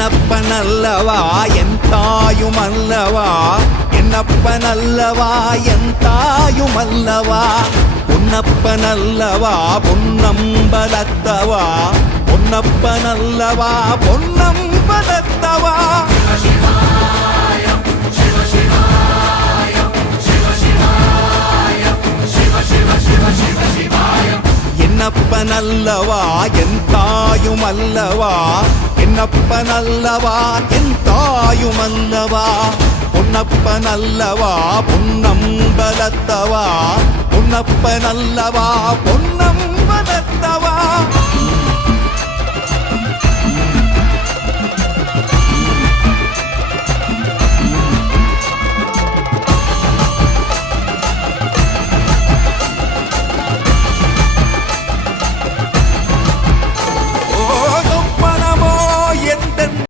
என்னப்பனல்லவா என் தாயுமல்லவா, என்னப்பனல்லவா என் தாயுமல்லவா, பொன்னப்பனல்லவா பொன்னம்பலத்தவா, பொன்னப்பனல்லவா பொன்னம்பலத்தவா. என்னப்பனல்லவா என் தாயுமல்லவா, என்னப்பனல்லவா என் தாயுமல்லவா, பொன்னப்பனல்லவா பொன்னம்பலத்தவா, பொன்னப்பனல்லவா பொன்னம்பலத்தவா.